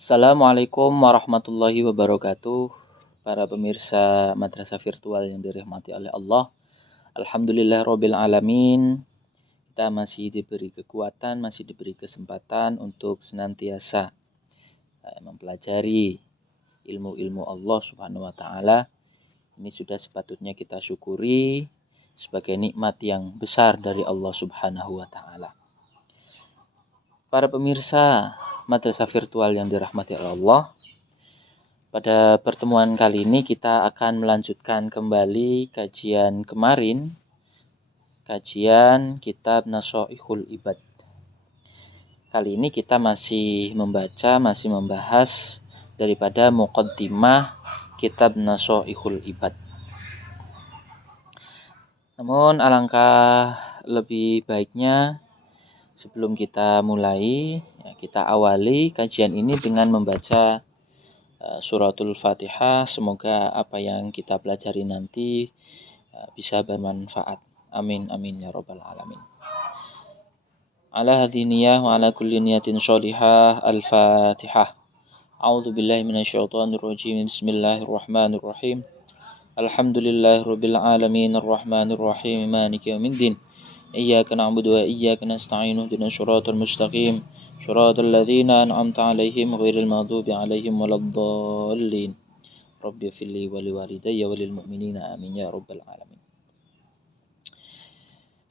Assalamualaikum warahmatullahi wabarakatuh. Para pemirsa madrasah virtual yang dirahmati oleh Allah. Alhamdulillahirabbil alamin. Kita masih diberi kekuatan, masih diberi kesempatan untuk senantiasa mempelajari ilmu-ilmu Allah Subhanahu wa taala. Ini sudah sepatutnya kita syukuri sebagai nikmat yang besar dari Allah Subhanahu wa taala. Para pemirsa madrasah virtual yang dirahmati oleh Allah, pada pertemuan kali ini kita akan melanjutkan kembali kajian kemarin, kajian kitab Nasha'ihul Ibad. Kali ini kita masih membahas daripada muqaddimah kitab Nasha'ihul Ibad. Namun alangkah lebih baiknya sebelum kita mulai, kita awali kajian ini dengan membaca suratul Fatihah. Semoga apa yang kita pelajari nanti bisa bermanfaat. Amin amin ya rabbal alamin. Ala hadhihi niyyah wa ala kulli niyatin sholihah. Al-Fatihah. A'udzu billahi minasyaitonir rajim. Bismillahirrahmanirrahim. Alhamdulillahirabbil alamin arrahmanir rahim maliki yaumiddin. Iyyaka na'budu wa iyyaka nasta'in ihdinas siratal mustaqim siratal ladzina an'amta 'alaihim ghairil maghdubi 'alaihim waladdallin. Rabbi firli wa liwalidayya wa lil mu'minina amin ya rabbal alamin.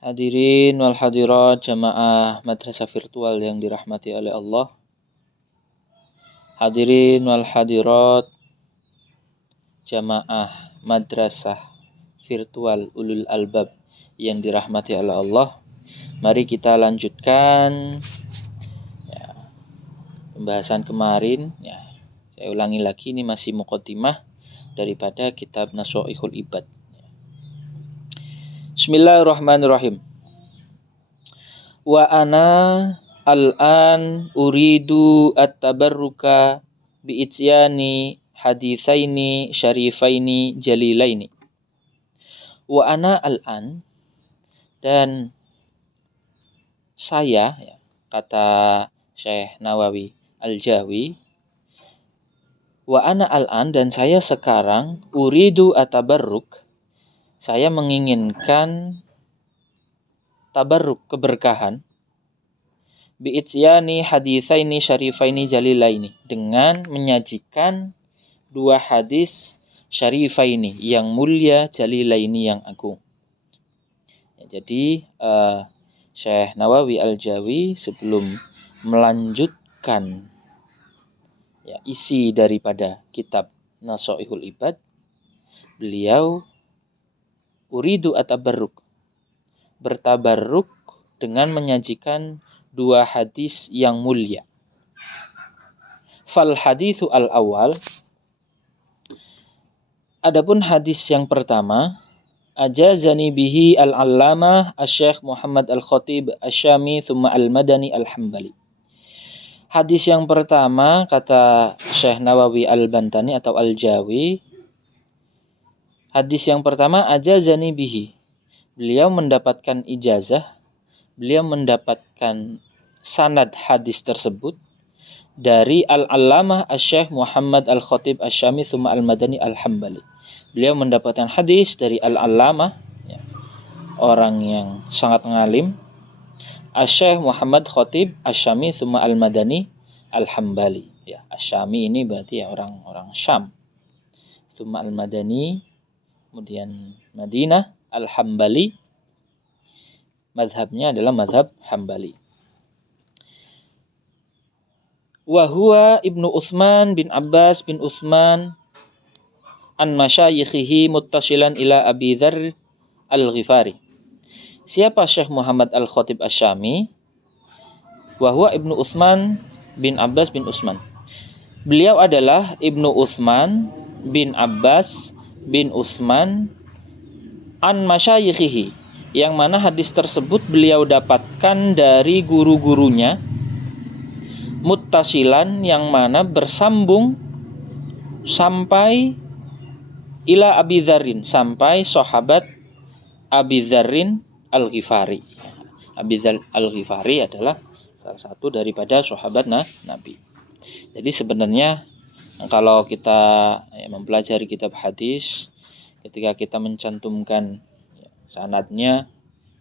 Hadirin wal hadirat jamaah madrasah virtual yang dirahmati oleh Allah. Hadirin wal hadirat jamaah madrasah virtual ulul albab yang dirahmati oleh Allah. Mari kita lanjutkan pembahasan kemarin. Saya ulangi lagi, ini masih muqaddimah daripada kitab Nasha'ihul Ibad. Bismillahirrahmanirrahim. Wa ana al-an uridu at-tabarruka bi ityani haditsaini syarifaini jalilaini. Wa ana al-an, dan saya, kata Syekh Nawawi Al-Jawi, wa ana al-an, dan saya sekarang, uridu atabarruk, saya menginginkan tabarruk, keberkahan, bi'ityani haditsaini syarifaini jalilaini, dengan menyajikan dua hadis syarifaini yang mulia, jalilaini yang agung. Jadi Syekh Nawawi Al-Jawi sebelum melanjutkan isi daripada kitab Nasha'ihul Ibad, beliau uridu atabarruk, bertabarruk dengan menyajikan dua hadis yang mulia. Fal haditsu al-awwal, adapun hadis yang pertama, ajazani bihi al-allamah asy-Syaikh Muhammad al-Khatib asy-Syami tsumma al-Madani al-Hambali. Hadis yang pertama, kata Syekh Nawawi Al-Bantani atau Al-Jawi, hadis yang pertama ajazani bihi, beliau mendapatkan ijazah, beliau mendapatkan sanad hadis tersebut dari Al-Allamah asy-Syaikh Muhammad al-Khatib asy-Syami tsumma al-Madani al-Hambali. Beliau mendapatkan hadis dari Al-Allamah, orang yang sangat ngalim, asy-Syaikh Muhammad Khatib asy-Syami tsumma al-Madani al-Hambali. Asy-Syami ini berarti orang Syam. Tsumma al-Madani, kemudian Madinah, al-Hambali, mazhabnya adalah mazhab Hambali. Wa huwa Ibnu Utsman bin Abbas bin Utsman an masyayikhihi muttasilan ila Abi Dzar al-Ghifari. Siapa Syekh Muhammad al-Khatib asy-Syami? Wa huwa Ibnu Utsman bin Abbas bin Utsman. Beliau adalah Ibnu Utsman bin Abbas bin Utsman an masyayikhihi, yang mana hadis tersebut beliau dapatkan dari guru-gurunya, muttasilan, yang mana bersambung sampai ila Abi Dzarrin, sampai sahabat Abi Dzarrin Al-Ghifari. Abi Dzar Al-Ghifari adalah salah satu daripada sahabat Nabi. Jadi sebenarnya kalau kita mempelajari kitab hadis, ketika kita mencantumkan sanadnya,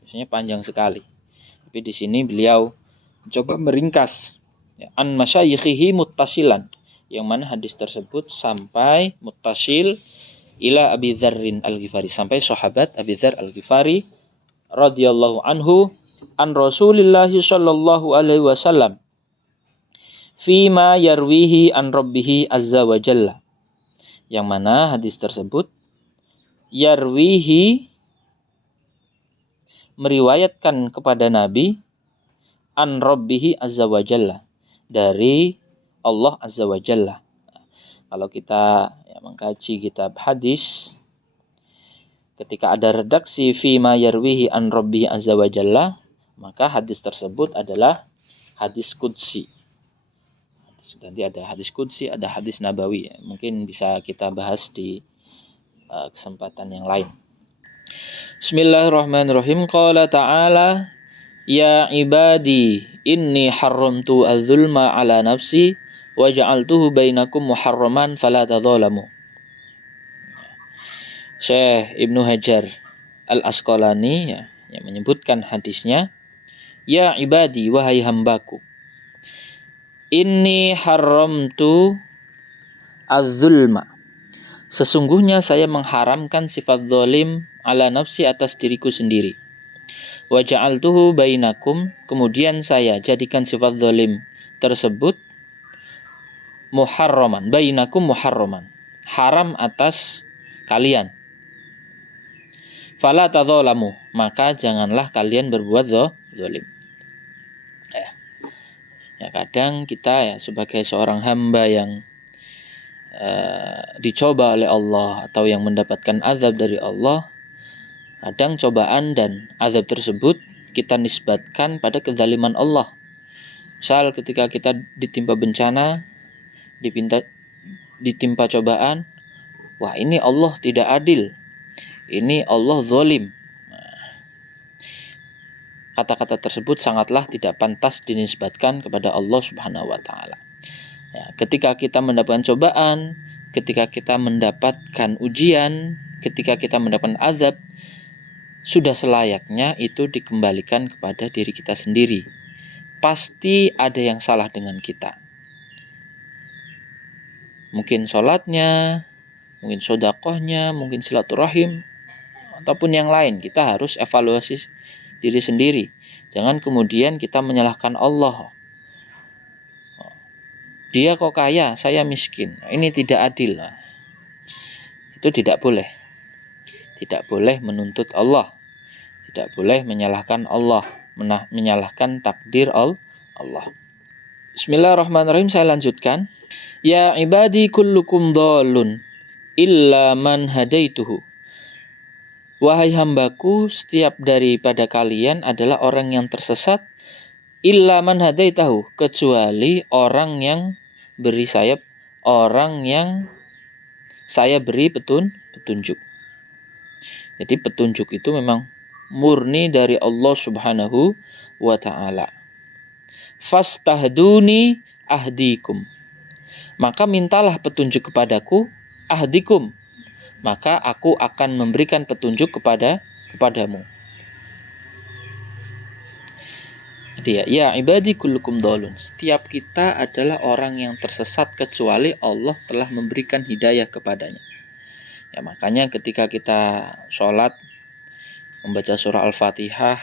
biasanya panjang sekali. Tapi di sini beliau coba meringkas an masyayikhihi muttasilan, yang mana hadis tersebut sampai muttasil ila Abi Dzarrin Al-Ghifari, sampai sahabat Abi Dzar Al-Ghifari radhiyallahu anhu an Rasulillah sallallahu alaihi wasallam fima yarwihi an rabbihi azza wa jalla, yang mana hadis tersebut yarwihi meriwayatkan kepada Nabi an rabbihi azza wa jalla, dari Allah azza wa jalla. Kalau kita mengkaji kitab hadis, ketika ada redaksi fima yarwihi an rabbihi azza wa jalla, maka hadis tersebut adalah hadis qudsi. Nanti ada hadis qudsi, ada hadis nabawi. Mungkin bisa kita bahas di kesempatan yang lain. Bismillahirrahmanirrahim. Qala ta'ala ya ibadi inni haramtu az-zulma ala nafsi wa ja'altuhu bainakum muharraman fala tadzalamu. Syekh Ibnu Hajar Al-Asqalani yang menyebutkan hadisnya, ya ibadi, wahai hambaku, inni haramtu az-zulma, sesungguhnya saya mengharamkan sifat zalim ala nafsi, atas diriku sendiri. Wa ja'altuhu bainakum, kemudian saya jadikan sifat zalim tersebut muharraman, bainakum muharraman, haram atas kalian. Fala tadzalamu, maka janganlah kalian berbuat zalim. Ya, kadang kita sebagai seorang hamba yang dicoba oleh Allah atau yang mendapatkan azab dari Allah, kadang cobaan dan azab tersebut kita nisbatkan pada kezaliman Allah. Misal ketika kita ditimpa bencana, ditimpa cobaan, wah ini Allah tidak adil, ini Allah zalim. Kata-kata tersebut sangatlah tidak pantas dinisbatkan kepada Allah Subhanahu wa taala. Ya, ketika kita mendapatkan cobaan, ketika kita mendapatkan ujian, ketika kita mendapatkan azab, sudah selayaknya itu dikembalikan kepada diri kita sendiri. Pasti ada yang salah dengan kita. Mungkin sholatnya, mungkin sodakohnya, mungkin silaturahim, ataupun yang lain. Kita harus evaluasi diri sendiri. Jangan kemudian kita menyalahkan Allah. Dia kok kaya, saya miskin. Ini tidak adil. Itu tidak boleh. Tidak boleh menuntut Allah. Tidak boleh menyalahkan Allah, menyalahkan takdir Allah. Bismillahirrahmanirrahim, saya lanjutkan. Ya ibadi kullukum dhalun illa man hadaituhu. Wahai hambaku, setiap daripada kalian adalah orang yang tersesat, illa man hadaitahu, kecuali orang yang beri sayap, orang yang saya beri petunjuk. Jadi petunjuk itu memang murni dari Allah Subhanahu wa ta'ala. Fastahduni ahdikum, maka mintalah petunjuk kepadaku, ahdikum, maka aku akan memberikan petunjuk kepadamu. Jadi ya ibadi kullukum dhalun, setiap kita adalah orang yang tersesat kecuali Allah telah memberikan hidayah kepadanya. Ya, makanya ketika kita sholat membaca surah Al-Fatihah,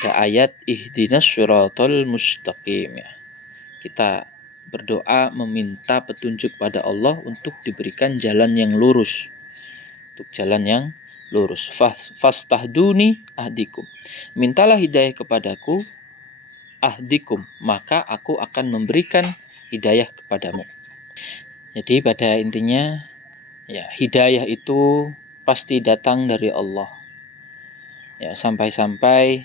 ada ayat ihdinas syiratal mustaqim, ya. Kita berdoa meminta petunjuk pada Allah untuk diberikan jalan yang lurus. Untuk jalan yang lurus. Fastahduni ahdikum. Mintalah hidayah kepadaku, ahdikum, maka aku akan memberikan hidayah kepadamu. Jadi pada intinya, ya, hidayah itu pasti datang dari Allah. Ya, sampai-sampai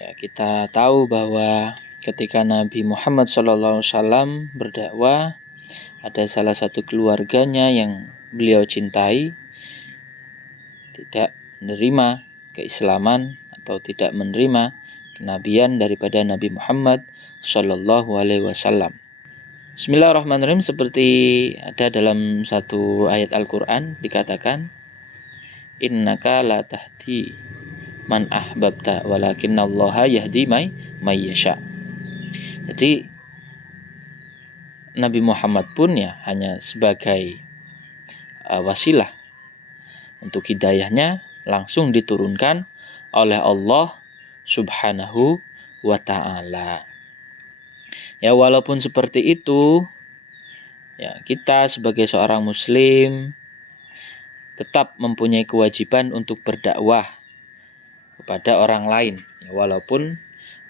ya, kita tahu bahwa ketika Nabi Muhammad SAW berdakwah, ada salah satu keluarganya yang beliau cintai tidak menerima keislaman atau tidak menerima kenabian daripada Nabi Muhammad Shallallahu Alaihi Wasallam. Bismillahirrahmanirrahim. Seperti ada dalam satu ayat Al-Quran dikatakan, innaka la tahdi man ahbabta walakinallaha yahdi may yasha. Jadi Nabi Muhammad pun ya hanya sebagai wasilah untuk hidayahnya langsung diturunkan oleh Allah Subhanahu wa ta'ala. Ya, walaupun seperti itu, ya kita sebagai seorang muslim tetap mempunyai kewajiban untuk berdakwah kepada orang lain, ya, walaupun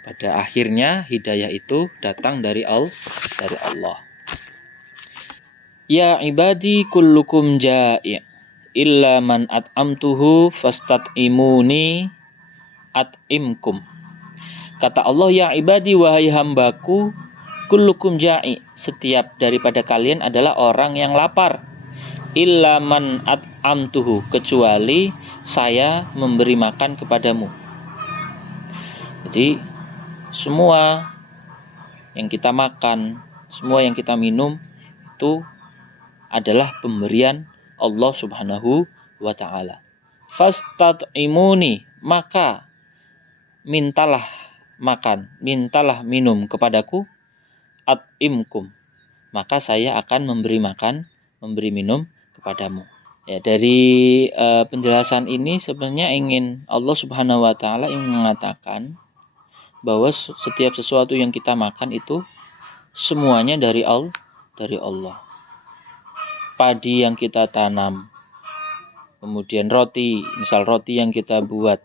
pada akhirnya hidayah itu datang dari Allah. Ya ibadi kullukum ja'i' illa man at'amtuhu fastat'imuni at'imkum. Kata Allah, ya ibadi, wahai hambaku, kullukum ja'i, setiap daripada kalian adalah orang yang lapar. Illa man at'amtuhu, kecuali saya memberi makan kepadamu. Jadi semua yang kita makan, semua yang kita minum itu adalah pemberian Allah Subhanahu wa ta'ala. Fastat'imuni, maka mintalah makan, mintalah minum kepadaku, at'imkum, maka saya akan memberi makan, memberi minum kepadamu. Ya, dari penjelasan ini sebenarnya ingin Allah Subhanahu wa ta'ala ingin mengatakan bahwa setiap sesuatu yang kita makan itu semuanya dari Allah. Padi yang kita tanam, kemudian roti, misal roti yang kita buat,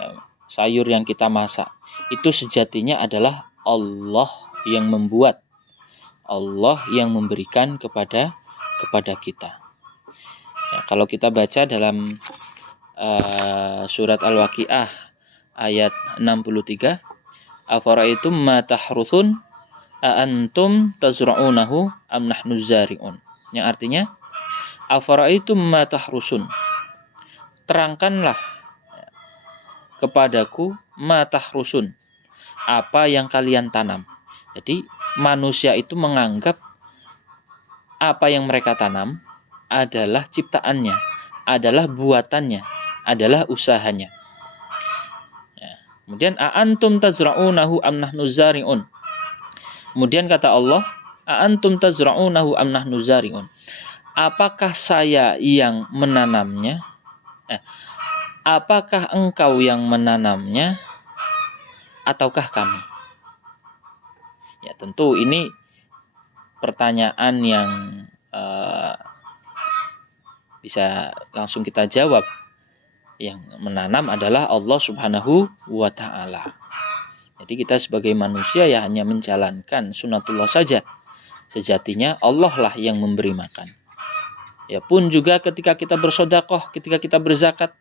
ya, sayur yang kita masak, itu sejatinya adalah Allah yang membuat, Allah yang memberikan kepada kita. Ya, kalau kita baca dalam surat Al-Waqiah ayat 63, afara'aitum ma tahruthun a antum tazra'unahu am nahnu zari'un. Yang artinya, afara'aitum ma tahrusun, terangkanlah kepadaku ma tahrusun, apa yang kalian tanam. Jadi manusia itu menganggap apa yang mereka tanam adalah ciptaannya, adalah buatannya, adalah usahanya. Ya. Kemudian a antum tazra'unahu am nahnu zari'un. Kemudian kata Allah, a antum tazra'unahu am nahnu zari'un. Apakah saya yang menanamnya? Apakah engkau yang menanamnya ataukah kami? Ya, tentu ini pertanyaan yang bisa langsung kita jawab. Yang menanam adalah Allah Subhanahu wa ta'ala. Jadi kita sebagai manusia ya hanya menjalankan sunatullah saja. Sejatinya Allah lah yang memberi makan. Ya pun juga ketika kita bersedekah, ketika kita berzakat,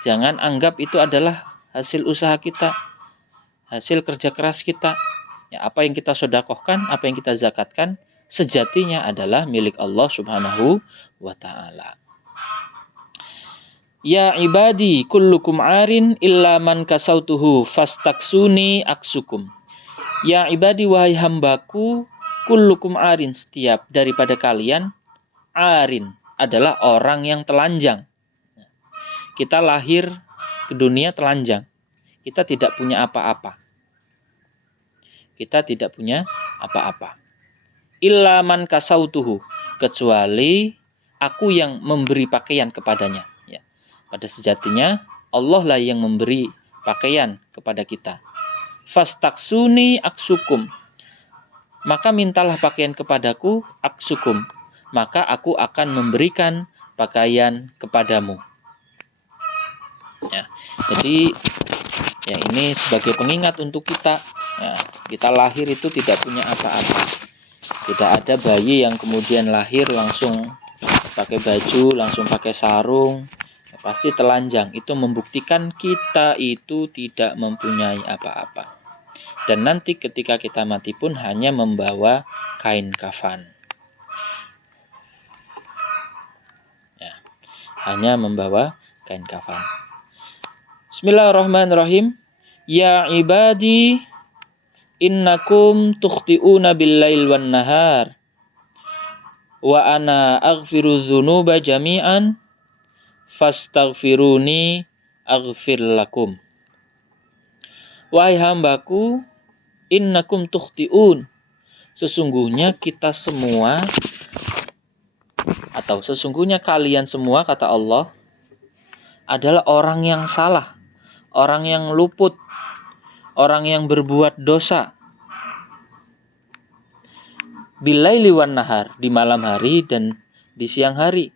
jangan anggap itu adalah hasil usaha kita, hasil kerja keras kita. Ya, apa yang kita sedekahkan, apa yang kita zakatkan, sejatinya adalah milik Allah Subhanahu wa ta'ala. Ya ibadi kullukum arin illa man kasautuhu fastaksuni aksukum. Ya ibadi, wahai hambaku, kullukum arin, setiap daripada kalian arin adalah orang yang telanjang. Kita lahir ke dunia telanjang. Kita tidak punya apa-apa. Kita tidak punya apa-apa. Illa man kasautuhu, kecuali aku yang memberi pakaian kepadanya. Ya. Pada sejatinya Allah lah yang memberi pakaian kepada kita. Fastaksuni aksukum, maka mintalah pakaian kepadaku, aksukum, maka aku akan memberikan pakaian kepadamu. Ya, jadi ya ini sebagai pengingat untuk kita. Ya, kita lahir itu tidak punya apa-apa. Tidak ada bayi yang kemudian lahir langsung pakai baju, langsung pakai sarung, ya, pasti telanjang. Itu membuktikan kita itu tidak mempunyai apa-apa. Dan nanti ketika kita mati pun hanya membawa kain kafan. Hanya membawa kain kafan. Bismillahirrahmanirrahim. Ya ibadi innakum tukhti'una bil-lail wan nahar wa ana aghfiru dzunuba jami'an fastaghfiruni aghfir lakum. Wahai hambaku, innakum tukhti'un, sesungguhnya kita semua atau sesungguhnya kalian semua, kata Allah, adalah orang yang salah, orang yang luput, orang yang berbuat dosa. Bilaili wan nahar, di malam hari dan di siang hari.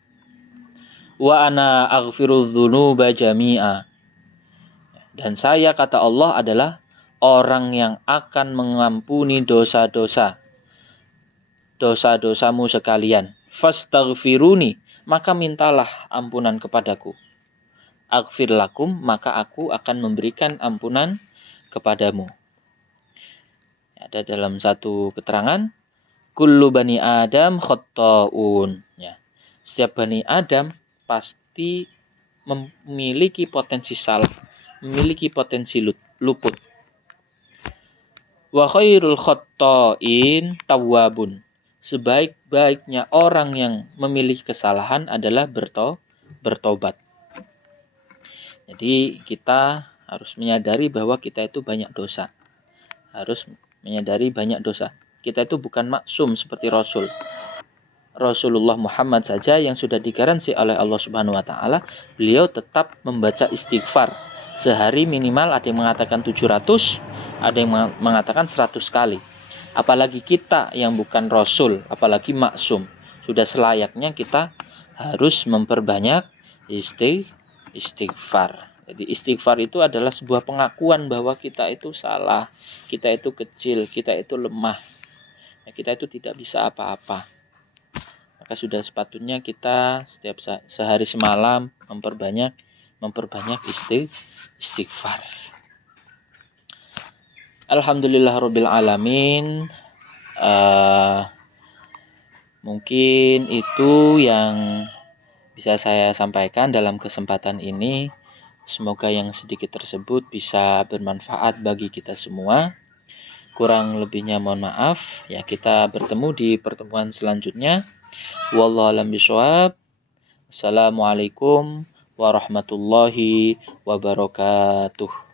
Wa ana aghfiru dzunuba jami'a, dan saya, kata Allah, adalah orang yang akan mengampuni dosa-dosamu sekalian. Fastaghfiruni, maka mintalah ampunan kepadaku. Aghfir lakum, maka aku akan memberikan ampunan kepadamu. Ada dalam satu keterangan, kullu bani Adam khotta'un. Ya. Setiap bani Adam pasti memiliki potensi salah, memiliki potensi luput. Wa khairul khotta'in tawwabun. Sebaik-baiknya orang yang memilih kesalahan adalah bertobat. Jadi kita harus menyadari bahwa kita itu banyak dosa. Harus menyadari banyak dosa. Kita itu bukan maksum seperti Rasulullah Muhammad saja yang sudah digaransi oleh Allah Subhanahu wa taala, beliau tetap membaca istighfar. Sehari minimal ada yang mengatakan 700, ada yang mengatakan 100 kali. Apalagi kita yang bukan rasul, apalagi maksum. Sudah selayaknya kita harus memperbanyak istighfar. Jadi istighfar itu adalah sebuah pengakuan bahwa kita itu salah, kita itu kecil, kita itu lemah, kita itu tidak bisa apa-apa. Maka sudah sepatutnya kita setiap sehari semalam memperbanyak istighfar. Alhamdulillahirabbil alamin. Mungkin itu yang bisa saya sampaikan dalam kesempatan ini. Semoga yang sedikit tersebut bisa bermanfaat bagi kita semua. Kurang lebihnya mohon maaf. Ya, kita bertemu di pertemuan selanjutnya. Wallahu a'lam bishawab. Assalamualaikum warahmatullahi wabarakatuh.